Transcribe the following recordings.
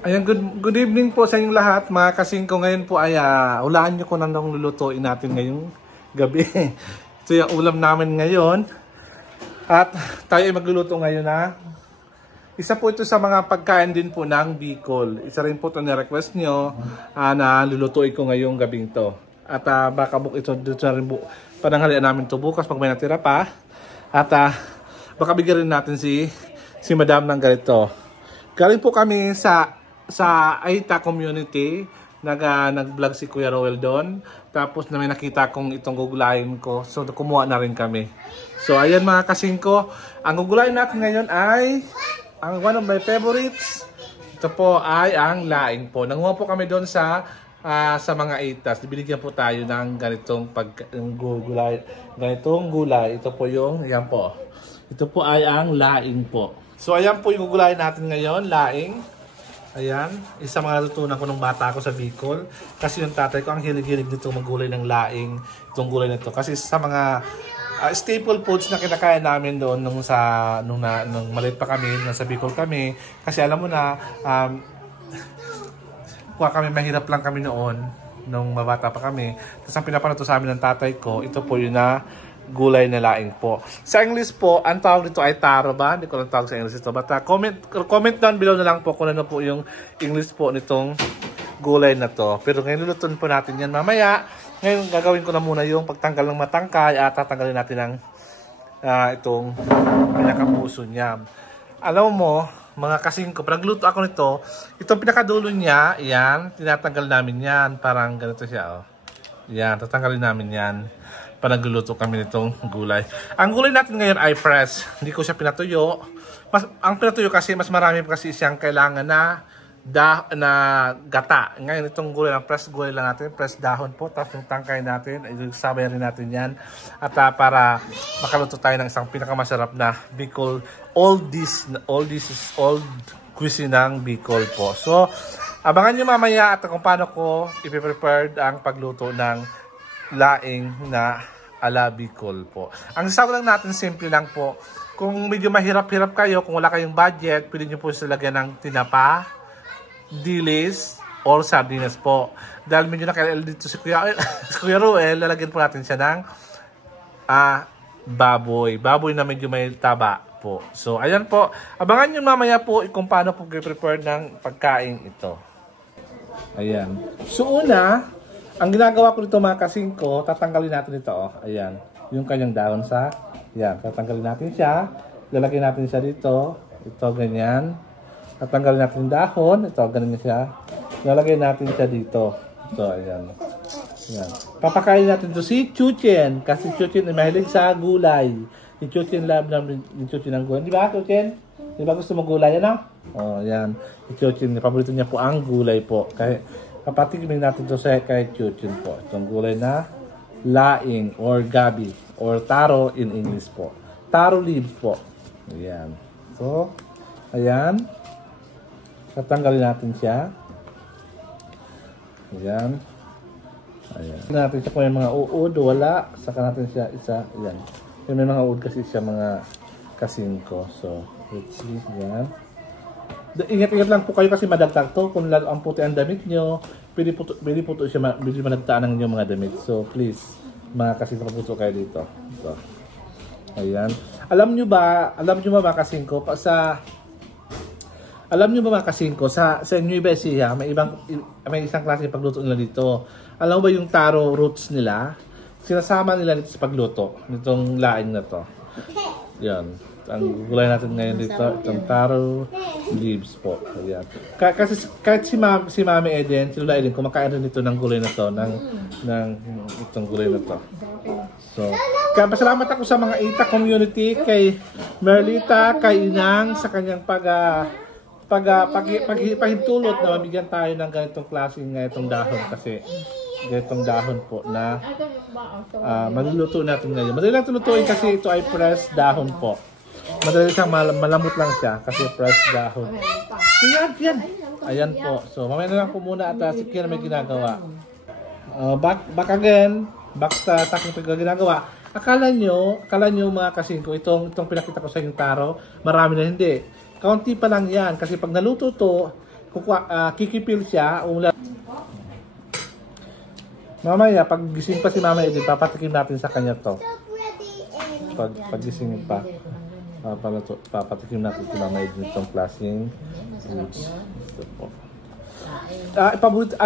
Ayan, good evening po sa inyong lahat. Mga kasingko, ngayon po ay hulaan nyo kung anong lulutuin natin ngayong gabi. Ito yung ulam namin ngayon. At tayo ay magluluto ngayon na isa po ito sa mga pagkain din po ng Bicol. Isa rin po ito na-request nyo na lulutuin ko ngayong gabing to. At baka ito dito na rin po pananghalian namin to bukas pag may natira pa. At baka bigyan rin natin si Madam ng ganito. Galing po kami sa Aita community. Nag-vlog si Kuya Roel doon. Tapos na may nakita kong itong gugulayin ko. So kumuha na rin kami. So ayan mga kasingko. Ang gugulayin natin ngayon ay one of my favorites. Ito po ay ang laing po. Nanguha po kami doon sa mga itas. Binigyan po tayo ng ganitong gulay. Ganitong gulay. Ito po yung, ayan po. Ito po ay ang laing po. So ayan po yung gugulayin natin ngayon, laing. Ayan, isa mga natutunan ko ng bata ko sa Bicol. Kasi yung tatay ko ang hilig-hilig nito maggulay ng laing. Itong gulay na ito. Kasi sa mga staple foods na kinakain namin doon nung maliit pa kami, nasa Bicol kami. Kasi alam mo na, mahirap lang kami noon, nung mabata pa kami. Tapos ang pinapanood sa amin ng tatay ko, ito po yun na gulay na laing po. Sa English po, ang tawag dito ay taro ba? Hindi ko lang tawag sa English ito. But comment down below na lang po kung ano po yung English po nitong gulay na to. Pero ngayon lulutuin po natin yan mamaya. Ngayon gagawin ko na muna yung pagtanggal ng matangkay at tatanggalin natin ang itong pinakapuso niya. Alam mo, mga kasingko, pag nagluto ako nito, itong pinakadulo niya, yan, tinatanggal namin yan. Parang ganito siya, oh. Yan, tatanggalin namin yan. Pag nagluluto kami nitong gulay. Ang gulay natin ngayon ay fresh. Hindi ko siya pinatuyo. Ang pinatuyo kasi, mas marami kasi siyang kailangan na gata. Ngayon itong gulay lang, fresh gulay lang natin, fresh dahon po. Tapos yung tangkay natin, sabay rin natin yan. At para makaluto tayo ng isang pinakamasarap na Bicol, old cuisine ng Bicol po. So, abangan nyo mamaya at kung paano ko ipiprepare ang pagluto ng laing na ala Bicol po. Ang sasaw lang natin, simple lang po. Kung medyo mahirap-hirap kayo, kung wala kayong budget, pwede nyo po sila lagyan ng tinapa, dilis, or sardinas po. Dahil medyo nakailan dito si Kuya Ruel, lalagyan po natin siya ng baboy. Baboy na medyo may taba po. So, ayan po. Abangan nyo mamaya po kung paano po i-prepare ng pagkain ito. Ayan. So, una, ang ginagawa ko dito mga kasingko, tatanggalin natin ito. Oh. Ayan. Yung kanyang dahon sa, ayan. Tatanggalin natin siya. Lalagyan natin siya dito. Ito, ganyan. Tatanggalin natin yung dahon. Ito, ganyan siya. Lalagyan natin siya dito. Ito, ayan. Ayan. Papakain natin ito si Chuchen. Kasi Chuchen ay mahilig sa gulay. Si Chuchen love namin yung Chuchen ng gulay. Di ba, Chuchen? Di ba gusto mo gulay, ano? Oh, ayan. Si Chuchen, paborito niya po ang gulay po. Papatigmin natin ito sa kay Chuchen po. Itong gulay na laing or gabi or taro in English po. Taro leaves po. Ayan. So, ayan. Tatanggalin natin siya. Ayan. Ayan. Natin siya kung may mga uod o wala. Saka natin siya isa. Ayan. May mga uod kasi siya mga kasingko. So, let's see. Ayan. Ingat-ingat lang po kayo kasi madagtag to. Kung lalo ang puti ang damit nyo, pwede po to siya managtaan ng inyong mga damit. So please, mga kasingko, po kayo dito. So, ayan. Alam nyo ba mga kasingko, sa Nueva Ecija, may isang klase ng pagluto nila dito. Alam mo ba yung taro roots nila? Sinasama nila dito sa pagluto nitong laing na to. Yan. Ang gulay natin ngayon dito, itong taro leaves po. Ayan. Kasi kahit si Mami Eden, si Lola Eden, kumakain rin ito ng gulay na to, ng itong gulay na to. So, kaya pasalamat ako sa mga Ita community, kay Merlita, kay Inang, sa kanyang pagpahintulot na mabigyan tayo ng ganitong klaseng itong dahon. Kasi ganitong dahon po na maluluto natin ngayon. Madali lang lutuin kasi ito ay fresh dahon po. Madali siyang malamot lang siya kasi fresh dahon. Yan. Ayan po. So, mamaya na lang po muna at si Kira may ginagawa. Back again. Back sa aking ginagawa. Akala nyo mga kasingko, itong pinakita ko sa inyong taro, marami na hindi. kaunti pa lang yan. Kasi pag naluto to, kikipil siya. Mamaya, pag gising pa si Mama Eden, papatikim natin sa kanya to. Pag gising pa, papatikim natin si Mama Eden itong klaseng foods. Ito po.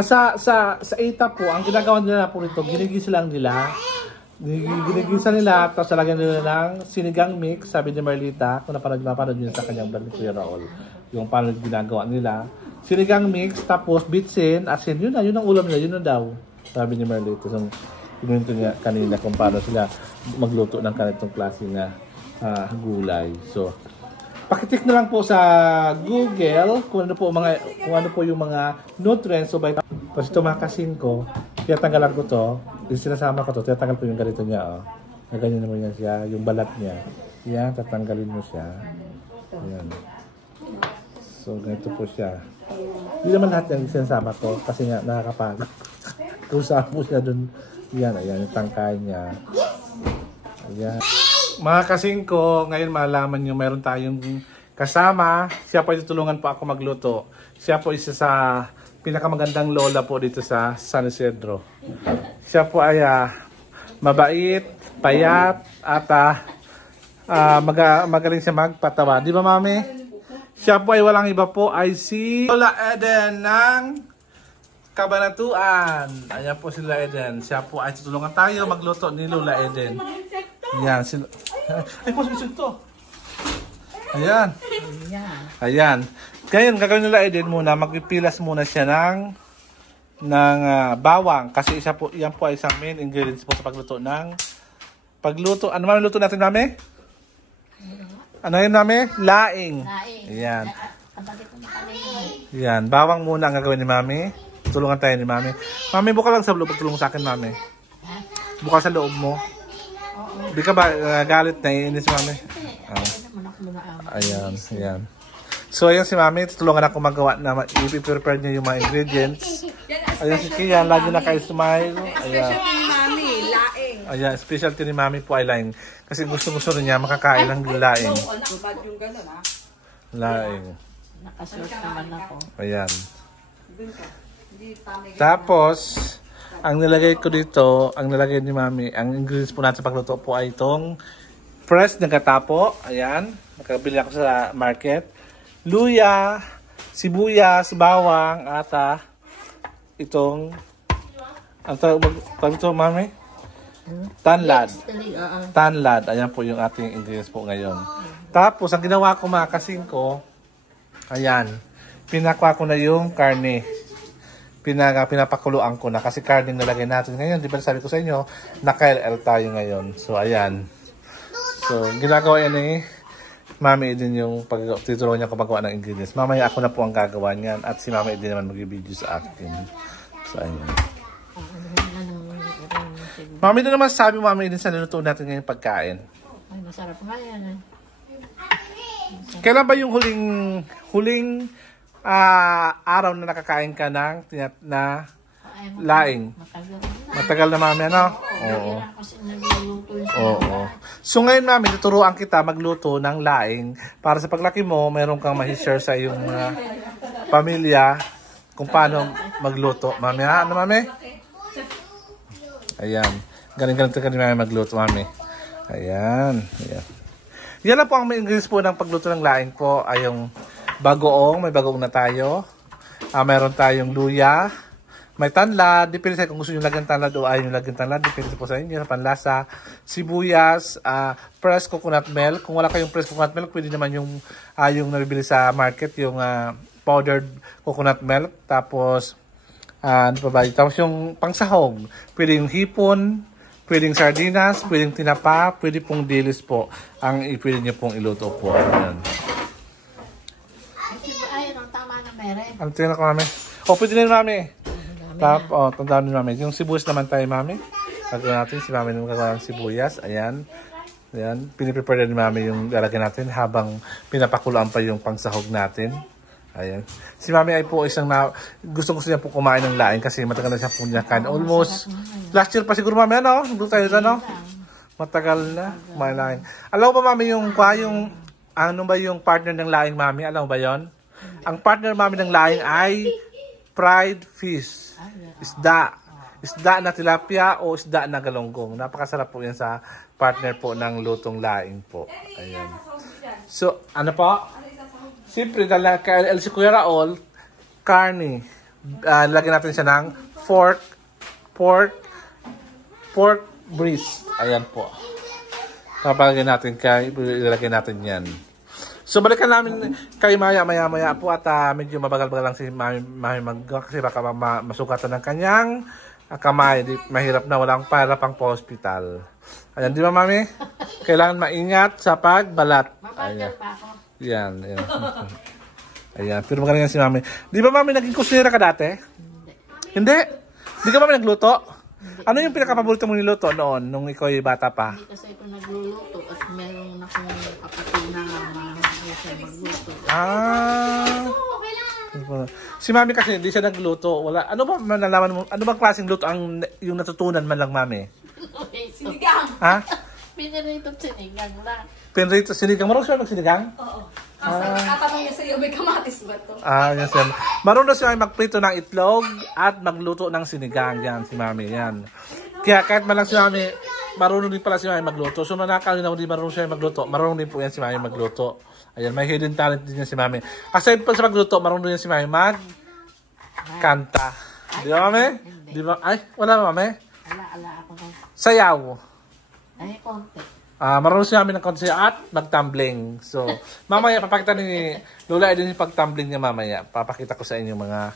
Sa ETA po, ang ginagawa nila po rito, ginigisa lang nila. Ginigisa nila, tapos lagyan nila ng sinigang mix, sabi ni Marlita, kung napanood nyo sa kanyang vlog ni Kuya Raul, yung paano ginagawa nila. Sinigang mix, tapos bitsin, asin, yun ang ulam nila, yun na daw. Sabi ni Marlita, so, pinunto niya kanina kung paano sila magluto ng ganitong klase na gulay. So, pakitik na lang po sa Google kung ano po yung mga nutrients. So, tapos ito makasin ko, tinatanggalan ko to, sinasama ko to, tinatanggal ko yung ganito niya. Oh. Ganyan naman yan siya, yung balat niya. Yan, tatanggalin mo siya. Yan. So, ganito po siya. Hindi naman lahat yan sinasama ko kasi nga nakakapagod. Kusap mo siya dun. Yan, ayan, yung tangkay niya. Ayan. Mga kasingko, ngayon malaman nyo, meron tayong kasama. Siya po tutulungan po ako magluto. Siya po isa sa pinakamagandang lola po dito sa San Isidro. Siya po ay mabait, payat, at magaling siya magpatawa. Di ba, Mami? Siya po ay walang iba po ay si Lola Eden ng Kabanatuan. Ayan po si Lola Eden. Siya po ay tutulungan tayo magluto ni Lola Eden. Ayan. Ay po, sumisig to. Ayan. Ayan. Ngayon, gagawin ni Lola Eden muna, magpipilas muna siya ng bawang. Kasi yan po ay isang main ingredients po sa pagluto ng Ano man luto natin, Mami? Ano yun, Mami? Laing. Ayan. Ayan. Bawang muna ang gagawin ni Mami. Tulungan tayo ni Mami. Mami, buka lang sa loob. Tulungan mo sa akin, Mami. Buka sa loob mo. Di ka ba galit na iinis, Mami? Ayan. Ayan. So, ayan si Mami. Tutulungan ako magawa na i-prepare niya yung mga ingredients. Ayan si Kian. Lagi na kayo smile. Ayan. Ayan. Specialty ni Mami po ay laing. Kasi gusto-gusto rin niya makakain ng laing. Laing. Nakasuot naman ako. Ayan. Tapos, ang nilagay ko dito, ang nilagay ni Mami, ang ingredients po natin sa pagluto po ay itong fresh na gatapo. Ayan. Nakabili ako sa market. Luya, sibuyas, bawang, at itong ang tawag ito, Mami? Tanlad. Tanlad. Ayan po yung ating ingredients po ngayon. Tapos, ang ginawa ko mga kasingko, ayan, pinakwa ko na yung karne. Pinapakuluan ko na kasi karne nalagay natin ngayon. Di ba sabi ko sa inyo, naka-LL tayo ngayon. So, ayan. So, ginagawa yan eh. Mami din yung pagtutulungan niya kung magawa ng ingredients. Mamaya ako na po ang gagawa niyan. At si Mami din naman mag-video sa akin. So, ayan. Mami din naman sabi Mami din sa niluto natin ngayong pagkain. Ay, masarap nga yan eh. Kailan ba yung huling araw na nakakain ka ng laing? Matagal na, Mami, ano? Oo. Oo. So ngayon, Mami, tuturuan kita magluto ng laing para sa paglaki mo, meron kang ma-share sa iyong pamilya kung paano magluto. Mami, ha? Ano, Mami? Ayan. Galing-galing ka ni Mami magluto, Mami. Ayan. Ayan. Yan lang po ang ingredients po ng pagluto ng laing po ay yung bagoong. May bagoong na tayo. Meron tayong luya. May tanlad. Depende sa kung gusto nyo lagyan tanlad o ayaw nyo lagyan tanlad. Depende po sa inyo. Panlasa. Sibuyas. Fresh coconut milk. Kung wala kayong fresh coconut milk, pwede naman yung nabibili sa market. Yung powdered coconut milk. Tapos, ano pa ba? Tapos yung pangsahog. Pwede yung hipon. Pwedeng sardinas, pwedeng tinapa, pwede pong dilis po ang pwede nyo pong iluto po. Ayan. Ayun ang tama na mere. Ano tingnan ko, Mami? O, pwede din, Mami. Tandaan din, Mami. Yung sibuyas naman tayo, Mami. Gagawin natin, si Mami naman gagawin ng sibuyas. Ayan. Ayan. Piniprepare din, Mami, yung lalagyan natin habang pinapakuluan pa yung pangsahog natin. Ayan. Si Mami ay po isang gusto niya po kumain ng laing kasi matagal na siya po niya kain. Almost last year pa siguro, Mami, ano? Doon tayo, ano? Matagal na kumain laing. Alam mo ba, Mami, yung ano ba yung partner ng laing, mami? Alam mo ba yon? Ang partner, mami, ng laing ay fried fish. Isda. Isda na tilapia o isda na galonggong. Napakasarap po yan sa partner po ng lutong laing po. Ayan. So, ano po? Siyempre, dahil si Kuya Raul, karne. Lagyan natin siya ng pork breast. Ayan po. Papalagyan natin ilalagay natin yan. So, balikan namin kay maya po at medyo mabagal-bagal lang si Mami kasi baka masugatan ng kanyang kamay. Mahirap na, walang para pang hospital. Ayan, di ba, Mami? Kailangan maingat sa pagbalat. Mabagal pa ako. Yan. Ayan, pero magaling yan si Mami. Di ba, Mami, naging kusinera ka dati? Hindi? Hindi ka, Mami, nagluto? Ano yung pinakapaborito mong niluto noon, nung ikaw ay bata pa? Hindi kasi ito nagluluto at meron akong kapatid na siya magluto. Si Mami kasi hindi siya nagluto. Wala. Ano ba nalaman mo? Ano bang klaseng luto ang yung natutunan man lang, Mami? Sinigang. Ha? Pinirito sinigang lang. Pinrito sinigang. Marunong siya mag-sinigang? Oo. Ang nakatanong niya sa'yo, may kamatis ba to? Yes, yan. Marunong siya magprito ng itlog at magluto ng sinigang. Yan, si Mami. Yan. Kaya kahit man lang si Mami, marunong din pala si Mami magluto. So, nakakali na hindi marunong siya magluto. Marunong din po yan si Mami magluto. Ayan, may hidden talent din yan si Mami. Aside pa sa magluto, marunong din si Mami magkanta. Di ba, Mami? Di ba? Ay, wala ba, Mami? Ala ako ng... Sayaw. Ay, konti. Marunong siya namin ng konti at mag-tumbling. So, mamaya, papakita ni Lola Eden yung pag-tumbling niya mamaya. Papakita ko sa inyo mga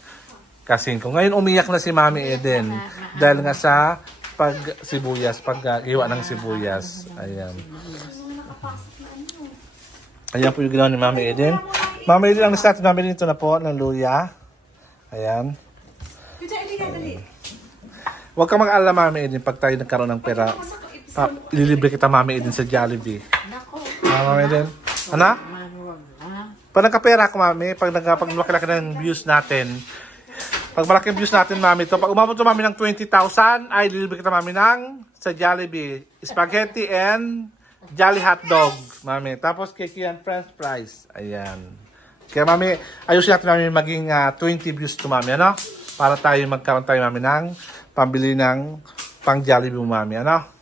kasing ko. Ngayon, umiyak na si Mami Eden. Dahil nga sa pag-sibuyas, pag-iwa ng sibuyas. Ayan. Ayan po yung ginawa ni Mami Eden. Mami Eden, ang start namin dito na po ng luya. Ayan. Huwag kang mag-alala, Mami Eden, pag tayo nagkaroon ng pera. Ililibre kita, Mami Eden, sa Jollibee. Nako. Mami Eden. Ano? Pag nagkapera ako, Mami, pag malaki-laki ng views natin, pag malaki views natin, Mami, pag umabot to, Mami, ng 20,000, ay ililibre kita, Mami, sa Jollibee. Spaghetti and Jolly Hot Dog, Mami. Tapos, cake and French fries. Ayan. Kaya, Mami, ayusin natin, Mami, maging 20 views to, Mami, ano? Para magkaroon tayo, Mami, ng pambili ng pang Jollibee, Mami, ano?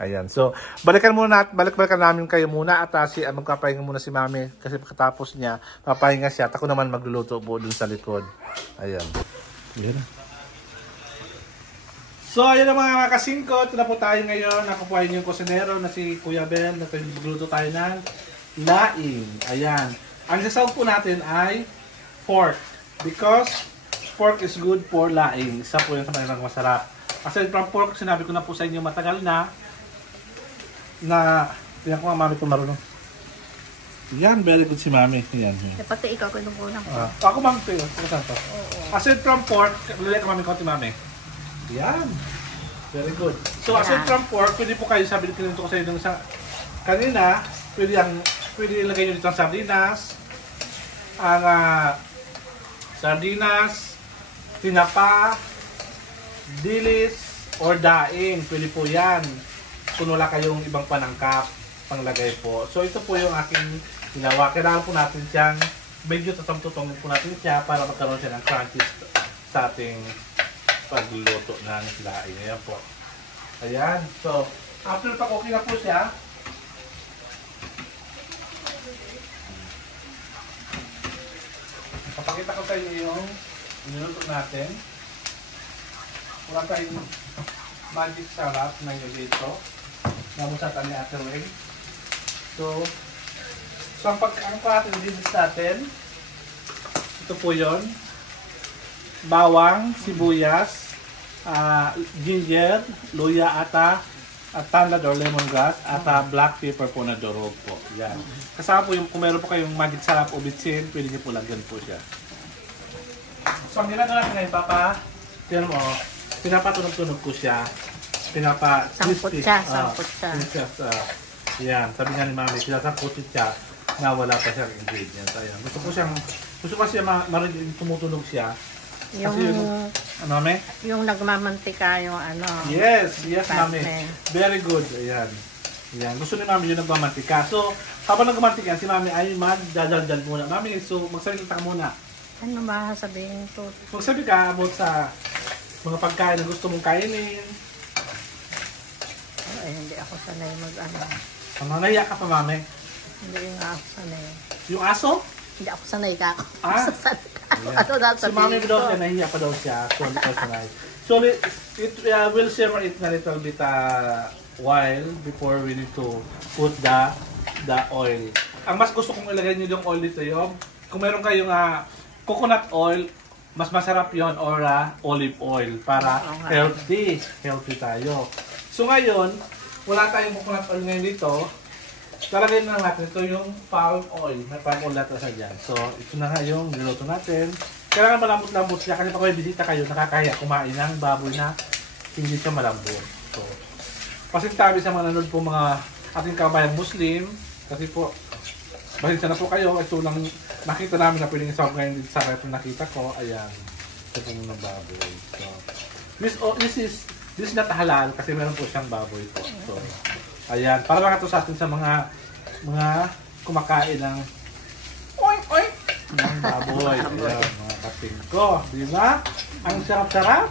Ayan. So, balikan namin kayo muna at magpapahinga muna si Mami kasi pagkatapos niya, papahinga siya at ako naman magluluto po dun sa likod. Ayan. Ayan. So, ayan na mga kasingko. Ito na po tayo ngayon. Ako po ay yung kusinero na si Kuya Ben. Magluluto tayo ng laing. Ayan. Ang sasawag po natin ay pork because pork is good for laing. Isa po yun sa mga masarap. Kasi from pork, sinabi ko na po sa inyo matagal na yan ko nga, Mami, kung marunong. Yan, very good si Mami. Yan. Pati ikaw, kinukulang ko. Ako, Mami, ito yun. Aside from pork, lalagay ka, Mami, konti, Mami. Yan. Very good. So, aside from pork, pwede po kayo, sabi ko sa inyo sa kanina, pwede ilagay nyo dito ang sardinas, tinapa, dilis, or daing. Pwede po yan. Kung wala kayong ibang panangkap, panglagay po. So, ito po yung aking ginawa. Kailangan po natin siyang medyo tutong-tutongin po natin siya para magkaroon siya ng crunchy sa ating pagluto ng laing. Ayan po. Ayan. So, after pag-okay na po siya, papakita ko tayo yung niluto natin. Wala tayong magic sarap na nyo dito. Namusatan ni Ate Weng. So ang pag-dilis natin, ito po yun. Bawang, sibuyas, ginger, luya at tanglad or lemongrass at black pepper po na durog po. Yan. Kasama po yung, kung meron po kayong magic sarap o bitsin, pwede nyo po lagyan po siya. So ang ginagawa natin ngayon, Papa, tignan mo, pinapatunog-tunog ko siya. Sangkot siya. Yan, sabi nga ni Mami, sinasangkot siya na wala pa siyang ingredients. Ayan. Gusto ko siya marinig tumutunog siya. Kasi Mami? Yung nagmamantika yung ano. Yes, Mami. Very good. Ayan. Yan. Gusto ni Mami yung nagmamantika. So, habang nagmamantika, si Mami ay magdadaldal muna. Mami, so magsalita ka muna. Ano ba sabihin ko? Magsabi ka about sa mga pagkain na gusto mong kainin. Hindi ako sanay mag-ano. Nahiya ka pa, Mami. Hindi nga ako sanay. Yung aso? Hindi ako sanay ka ako. Ah. Sanay ka ako. Ayan. Ano daw Si sabihin Mami ko? daw siya, nahiya pa daw siya. So, hindi ka sanay. So, we'll simmer it na little bit while before we need to put the oil. Ang mas gusto kong ilagay nyo yung oil dito yung, kung meron kayong coconut oil, mas masarap yon or olive oil para healthy tayo. So ngayon, wala tayong coconut oil ngayon dito. Talagay na natin ito yung palm oil. May palm oil natin sa dyan. So ito na nga yung niluto natin. Kailangan malambot-lambot siya kasi pag may bisita kayo, nakakaya kumain ng baboy na hindi siya malambot. So, pasintabi sa mga nanood po mga ating kabayang Muslim kasi po, pasensya na po kayo. Ito lang nakita namin na pwedeng isawag ngayon dito sa kaya nakita ko. Ayan. Ito po ng baboy. So, this is not halal kasi meron po siyang baboy po. So, ayan. Para makato sa atin sa mga kumakain ng oink ng baboy. Ayan, mga kaping ko. Di ba? Ang sarap-sarap.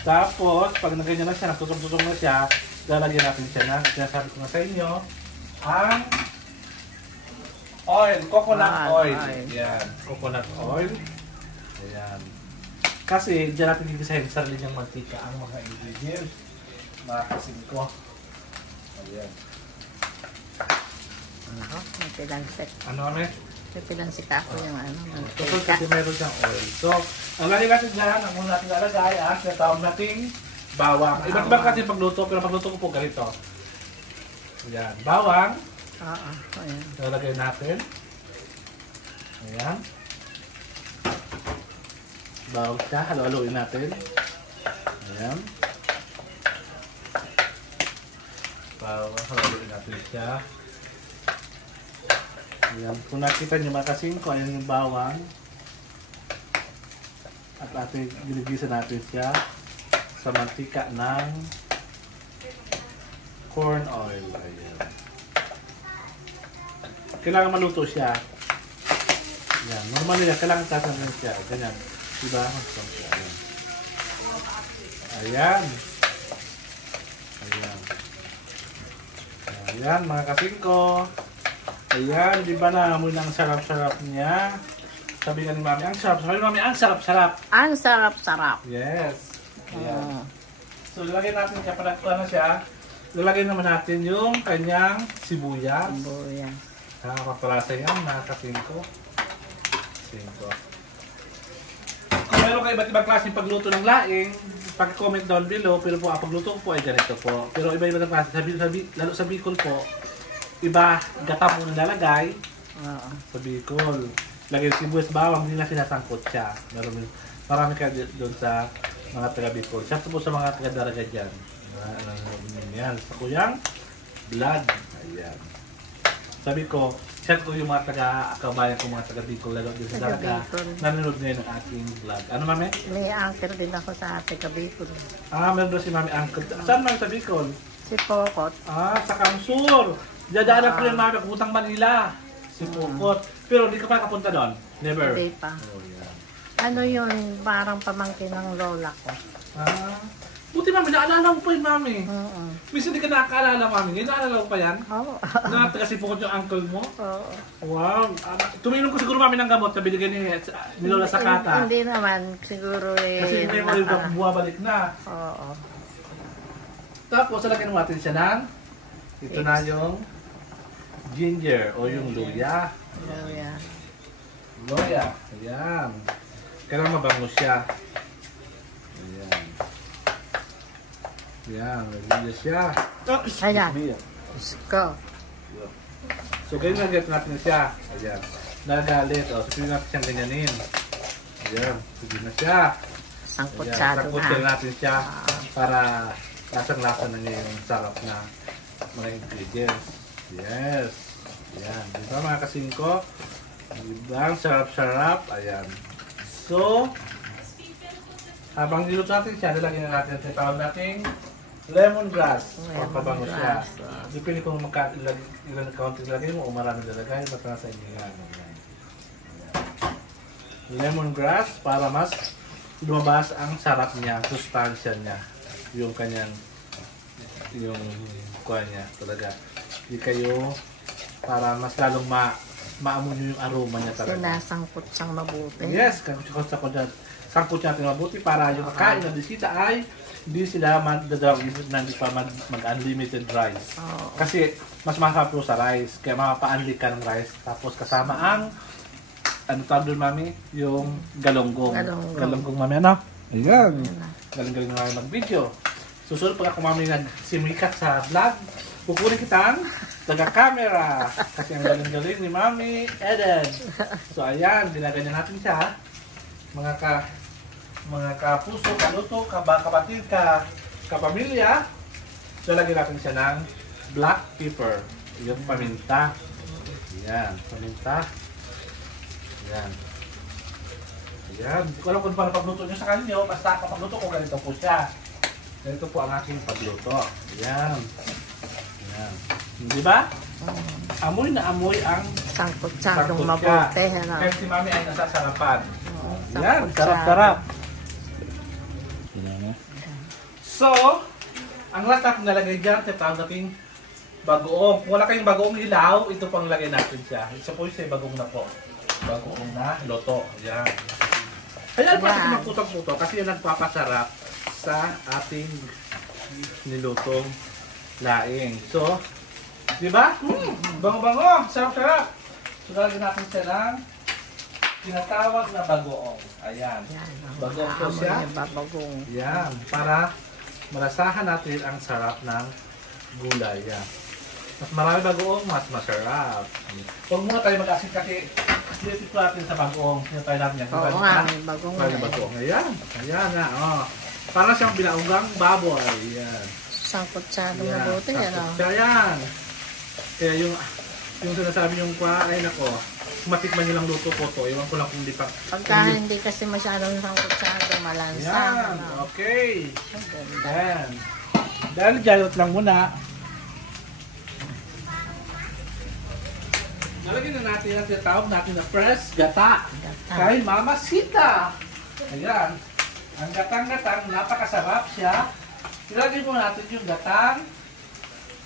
Tapos, pag naganyan na siya, natutong-tutong na siya, lalagyan natin siya ng, sinasabi ko na sa inyo, ang oil, coconut oil. Ayan, coconut oil. Ayan. Kasi, dyan natin gigisahin sa sarili niyang mantika ang mga ingredients. Mga kasing ko. Ayan. May pilansik. Ano kami? May pilansik ako yung ano. Tapos kasi meron siyang oil. So, ang lagay natin dyan, ang muna natin lalagay, natawag nating bawang. Iba't ibang kasi pagluto, pero pagluto ko po ganito. Ayan, bawang. Oo, ayan. Lalagay natin. Ayan. Bawang siya, halo-haloin natin. Ayan. Bawang, halo-haloin natin siya. Ayan. Kung nakita nyo makasing ko, ayan yung bawang. At ating ginigisa natin siya sa mantika ng corn oil. Ayan. Kailangan maluto siya. Ayan. Normally, kailangan tatangan siya. Ganyan. Diba? Ayan. Ayan. Ayan. Ayan, mga kasingko. Ayan, di ba na amoy ng sarap-sarap niya? Sabi nga ni Mami, ang sarap-sarap. Sabi ni Mami, ang sarap-sarap. Ang sarap-sarap. Yes. Ayan. So, lalagyan natin siya. Palagpuan na siya. Lalagyan naman natin yung kanyang sibuyas. Sibuyas. Nakakapalasa yan, mga kasingko. Kasingko. Kung meron kayo iba't ibang klaseng pagluto ng laing, pag-comment down below. Pero po, ang pagluto ko po ay ganito po. Pero iba-iba ng klase. Lalo sa Bicol po, iba, gata po na nalagay. Sa Bicol. Lagay yung sibuyas bawang, hindi na sinasangkot siya. Marami ka doon sa mga taga Bicol. Siya po sa mga taga Daraga dyan. Yan. Sa kuyang blood. Ayan. Sabi ko, chat ko yung mga taga-kabayan ko, mga taga Bicol lalo din sa Daraga. Nanonood ngayon ng ating vlog. Ano, Mami? May anchor din ako sa taga Bicol. Meron doon si Mami Uncle. Saan Mami sa Bicol? Si Pokot. Sa Kamsur. Dadaanan ko yung Mami, Putang Manila. Si Pukot. Pero hindi ka pa nakapunta doon? Never? Hindi pa. Oh, yeah. Ano yun, parang pamangkin ng lola ko. Buti Mami, naalala mo pa yun Mami. Minsan hindi ka nakakaalala Mami. Ngayon naalala mo pa yan? Oo. Na si Pukot yung uncle mo? Oo. Wow. Tuminom ko siguro Mami ng gamot na binigyan ni Lola Sakata. Hindi naman, siguro Kasi hindi mo rin buwabalik na. Oo. Tapos, lagyan natin siya ng ito na yung ginger o yung luya. Luya. Luya. Ayan. Kailangan mabango siya. Ayan. Ayan. Luya siya. Ayan. Go. So, ganyan natin siya. Ayan. Nagalit. O, so, natin siyang ganyanin. Ayan. Sige na siya. Sangkutsado na. Sangkutsado natin siya para lasang-lasa na niya yung sarap na mga ingredients. Yes. Ayan. Diba mga kasingko? Diba? Ang sarap-sarap. Ayan. So, habang niluto natin siya, nilagyan na natin sa tawag natin Lemongrass. Lemongrass. Pampabango siya. Depende kung ilan kaunti lagay mo o marami lalagay. Basta nasa inyo yan. Ayan. Lemongrass para mas lumabas ang sarap niya, sustansya niya. Yung kanyang, yung kuha niya talaga. Hindi kayo, para mas lalong maamoy nyo yung aroma niya talaga. Sinasangkot siyang mabuti. Yes, sangkot natin mabuti para yung kakain ng bisita ay hindi sila hindi pa mag-unlimited rice. Oo. Kasi mas masarap po sa rice, kaya mapapa-unli ka ng rice. Tapos kasama ang, ano tawag doon mami? Yung galonggong. Galonggong mami, ano? Ayan. Galing-galing na mag-video. Susunod pag ako mami nagsimika sa vlog, kukunin kitang taga-camera. Kasi ang galing-galing ni Mami Eden. So ayan, ginaganyan natin siya. Mga kapuso, kaluto, kapatid, kapamilya. So lagyan natin siya ng black pepper. Yung paminta. Ayan, paminta. Ayan. Ayan. Hindi ko alam kung paano pagluto nyo sa kanyo. Basta kapag luto ko, ganito po siya. Ganito po ang aking pagluto. Ayan. Ayan. Di ba? Amoy na amoy ang Sangkot-sangkot mabuti. Kaya si Mami ay nasasarapan. Oo, Ayan, sangkot-sangkot. sarap-sarap. So, ang latak nalagay dyan, tinatawag natin bagoong. Kung wala kayong bagoong hilaw, ito pang lagay natin siya. Isa po yung bagong na po. Bagoong na loto. Ayan. Kaya pati magputong-puto kasi yan nagpapasarap sa ating nilutong laing. So, di ba? Bango-bango! Sarap-sarap! So, lalagyan natin siya ng tinatawag na bagoong. Ayan. Bagoong po siya. Ayan. Para malasahan natin ang sarap ng gulay. Ayan. Mas marami bagoong, mas masarap. Huwag muna tayo mag-asin kasi dito natin sa bagoong. Tinatay natin yan. Oo nga, may bagoong. Bagoong. Ayan. Ayan na. Oh. Para siyang binaugang baboy. Ayan. Sangkot-sangkot mabuti. Ayan. Kaya yung sinasabi yung kwa, ay nako, matikman nyo lang luto ko to. Iwan ko lang kung di pa. Pagka hindi kasi masyadong sangkot-sangkot, malansa. Ayan. Okay. Ang ganda. Ayan. Dahil jalot lang muna. Nalagyan na natin ang tinatawag natin na fresh gata. Kay Mama Sita. Ayan. Ang gatang-gatang, napakasarap siya. Ilagay mo natin yung gatang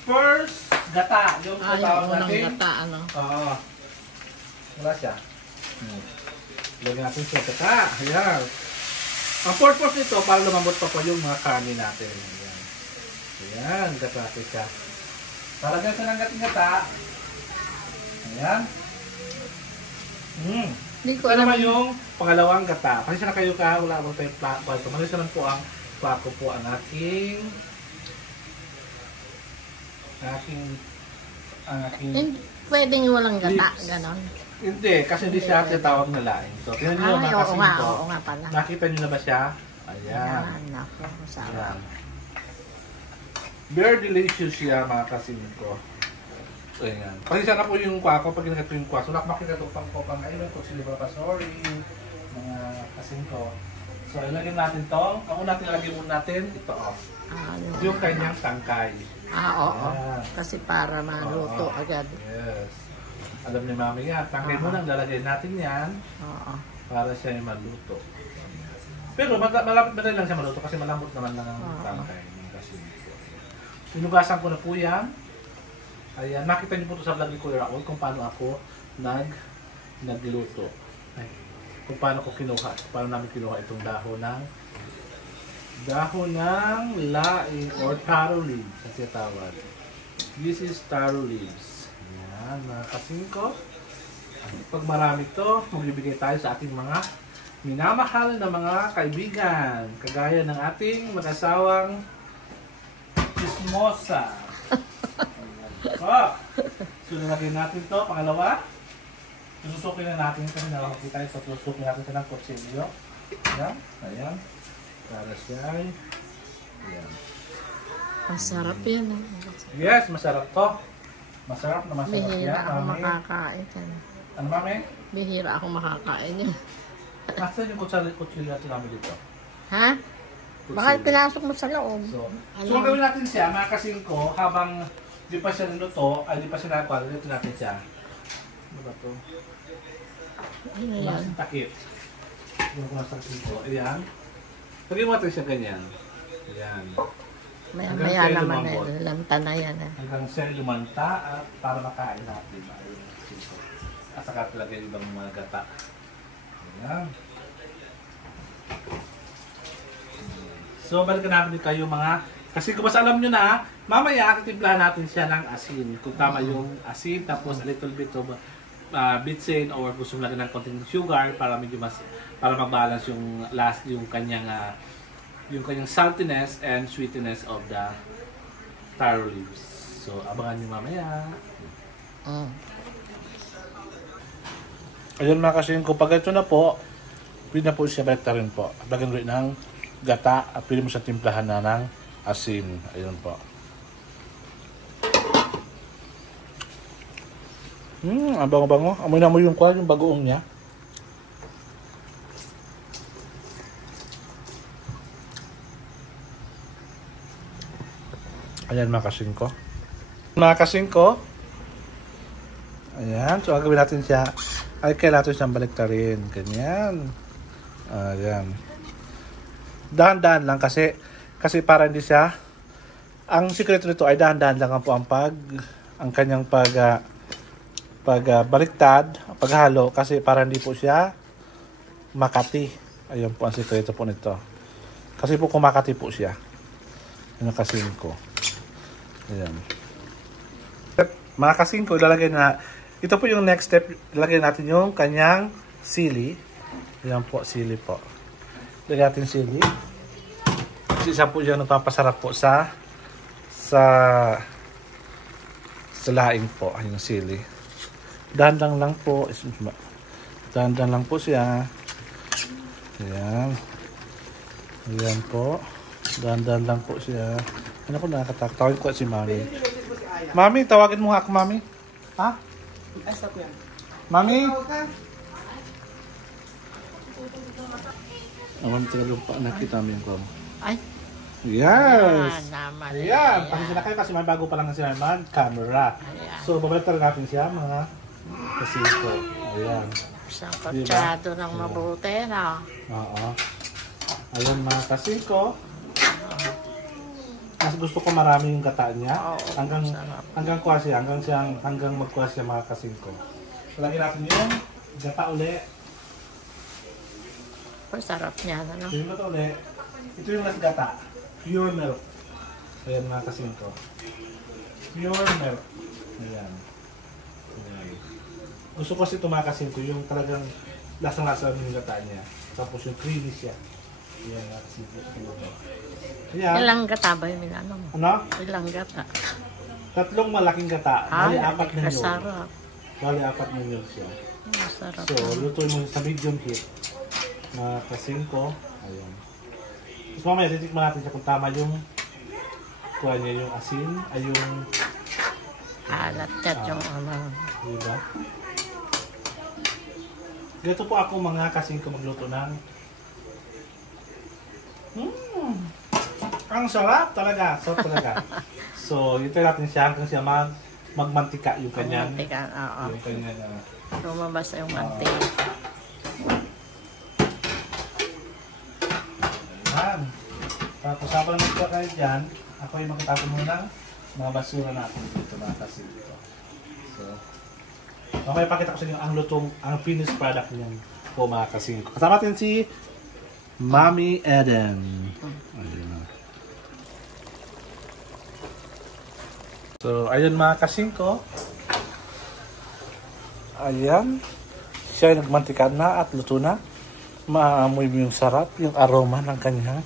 first gata. Yung tinatawag natin. Gata, ano? Oo. Wala siya. Ilagay natin siya gata. Ayan. Ang purpose nito, para lumambot pa po yung mga kanin natin. Ayan. Ayan, gata natin siya. Talagyan siya ng gating-gata. Ayan. Hindi ko Ito alam. naman yung pangalawang gata. Kasi na kayo ka, wala akong tayong plako. Malis naman po ang plako po ang aking Pwedeng walang gata, ganon. hindi, kasi hindi siya tinatawag na laing. So, tingnan nyo naman kasi ito. Oo nga pala. Nakita nyo na ba siya? Ayan. Ayan, naku, sarap. Ayan. Very delicious siya mga kasin ko. So, ayan. Pasensya na po yung kwa ko pag ginagato yung kwa. So, makikita ito pang kopang ngayon po sila pa sorry mga kasin ko. So, ilagyan natin to. Ako natin ilagyan muna natin ito off. Yung kanyang tangkay. Oo. Ayan. Kasi para maluto agad. Yes. Alam ni Mami yan. Tangkay muna ang lalagay natin yan Oo. para siya yung maluto. Pero madali lang siya maluto kasi malambot naman lang ang tangkay. Sinugasan ko na po yan. Ayan, makita niyo po ito sa vlog ni Kuya Raul kung paano ako nagluto. Ay, kung paano ko kinuha, paano namin kinuha itong dahon ng laing or taro leaves ang tawag. This is taro leaves. Ayan, mga kasingko. Pag marami ito, magbibigay tayo sa ating mga minamahal na mga kaibigan. Kagaya ng ating mag-asawang chismosa. So, nalagyan natin ito. Pangalawa, sususukin na natin kasi nakakita ito. Sususukin natin ito ng kutsilyo. Ayan. Ayan. Para siya ay ayan. Masarap yan. Yes, masarap to. Masarap na masarap yan. Bihira ako Mami. makakain yan. Ano, Mami? Bihira ako makakain yan. Nasaan yung kutsilyo natin namin dito? Ha? Baka pinasok mo sa loob. So ang gawin natin siya, mga kasingko, habang di pa siya niluto, ay di pa siya nakuha, dito natin siya. Ano ba ito? Ano yan? Masang takip. Yung masang kasingko. Ayan. Lagyan mo natin siya ganyan. Ayan. Maya naman eh. Lanta na yan eh. Hanggang siya lumanta at para makain natin. Ayun. At saka talaga yung ibang mga gata. Ayan. So, balikan natin kayo mga... Kasi kung mas alam nyo na, mamaya titimplahan natin siya ng asin. Kung tama yung asin, tapos a little bit of bitsin or gusto mo lagyan ng konting sugar para medyo mas... para mag-balance yung last, yung kanyang saltiness and sweetness of the taro leaves. So, abangan nyo mamaya. Ayun mga kasingko, pag ito na po, pwede na po siya balik rin po. Lagyan rin ng gata at pwede mo siya timplahan na ng asin. Ayun po. Ang bango-bango. Amoy na mo yung bagoong niya. Ayan mga kasingko. Mga kasingko. Ayan. So, gagawin natin siya. Ay, kailangan siyang baliktarin. Ganyan. Ayan. Dahan-dahan lang kasi para hindi siya, ang sikreto nito ay dahan-dahan lang po ang kanyang baliktad, paghalo kasi para hindi po siya makati. Ayun po ang sikreto po nito. Kasi po kumakati po siya. Yung kasingko. Ayan. Mga kasingko, ilalagay na, ito po yung next step, ilalagay natin yung kanyang sili. Ayan po, sili po. Lagyan natin sili. Kasi isa po yung nagpapasarap po sa laing po, yung sili. Dahan-dahan lang po. Dahan-dahan lang po siya. Ayan. Ayan po. Dahan-dahan lang po siya. Ano po nakakatak? Tawagin ko si Mami. Mami, tawagin mo nga ako, Mami. Ha? Ay, stop yan. Mami? Awan talaga pa nakita mo yung kom. Ay. Yes! Naman. Ayan! Pasensya na kayo kasi may bago pa lang na sinaman, camera. So, babalik talaga natin siya, mga kasiko. Ayan. Isang kotsado ng mabuti na. Oo. Ayan mga kasiko. Mas gusto ko marami yung gata niya. Hanggang kuha siya, hanggang magkuha siya mga kasiko. Lagyan natin yung gata uli. Sarap niya, ano? Yung gata uli. Ito yung last gata. Pure milk. Ayan mga kasingko. Pure milk. Ayan. Ayan. Gusto ko kasi ito mga kasingko, yung talagang lasang-lasa yung gata niya. Tapos yung creamy siya. Ayan mga kasingko. Ayan. Ilang gata ba yung minano mo? Ano? Ilang gata? 3 malaking gata. Bali 4 na yun. Masarap. Bali 4 na yun siya. Masarap. So, lutuin mo sa medium heat. Mga kasingko. Ayan. Tapos mamaya, titikman natin siya kung tama yung kuha niya yung asin, ay yung Alat yan yung ano. diba? Dito po ako mga kasingko magluto ng ang sarap talaga. Sarap talaga. So, hintay natin siya hanggang siya magmantika yung kanyang Mantika, oo. yung kanyang Lumabas yung mantika. Ayan. Tapos habang nagpa kayo dyan, ako yung magkatapon muna ng mga basura natin dito mga kasingko. So, mamaya pakita ko sa inyo ang lutong, ang finished product niyan po mga kasingko. Kasama natin si Mami Eden. Ayun. So, ayun mga kasingko. Ayan. Siya ay nagmantika na at luto na. Maamoy mo yung sarap, yung aroma ng kanyang.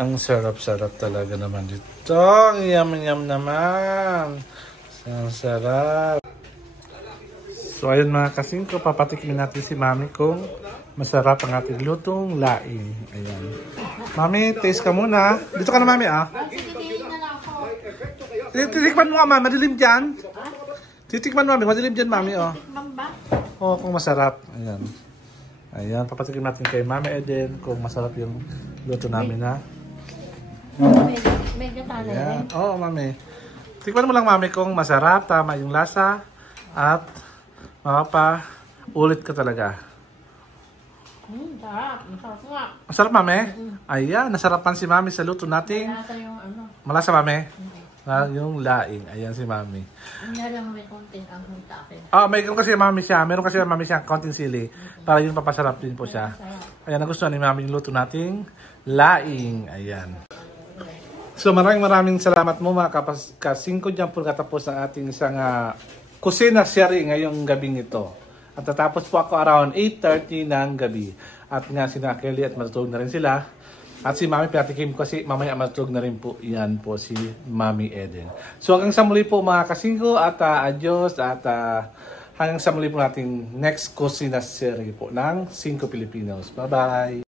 Ang sarap-sarap talaga naman dito. Ang yum-yum naman. Ang sarap. So, ayun mga kasingko, papatikin natin si Mami kung masarap ang ating lutong laing. Ayan. Mami, taste ka muna. Dito ka na, Mami, ah. Titikman mo, Mami. Madilim dyan. Titikman mo, Mami. Madilim dyan, Mami, oh. Oo, kung masarap. Ayan. Ayan, papatikim natin kay Mami Eden kung masarap yung luto namin ha. Medyo tanay Ayan. rin. Oo, Mami. Tikman mo lang, Mami, kung masarap, tama yung lasa, at ulit ka talaga. Sarap. Masarap nga. Masarap, Mami? Ayan, nasarapan si Mami sa luto natin. Malasa yung ano. Malasa, Mami? Yung laing. Ayan si Mami. Hindi lang may konting ang hunta akin. Meron kasi Mami siya. Meron kasi Mami siya konting sili. Para yung papasarap din po siya. Ayan, nagustuhan ni Mami yung luto nating laing. Ayan. So maraming salamat mo mga kasingko dyan po katapos ng ating isang kusina sharing ngayong gabing ito. At tatapos po ako around 8:30 ng gabi. At nga sina Kelly at matutulog na rin sila. At si Mami, pinatikim ko kasi mamaya matulog na rin po. Yan po si Mami Eden. So hanggang sa muli po mga kasingko at adios at hanggang sa muli po natin next kusina series po ng 5 Filipinos. Bye-bye!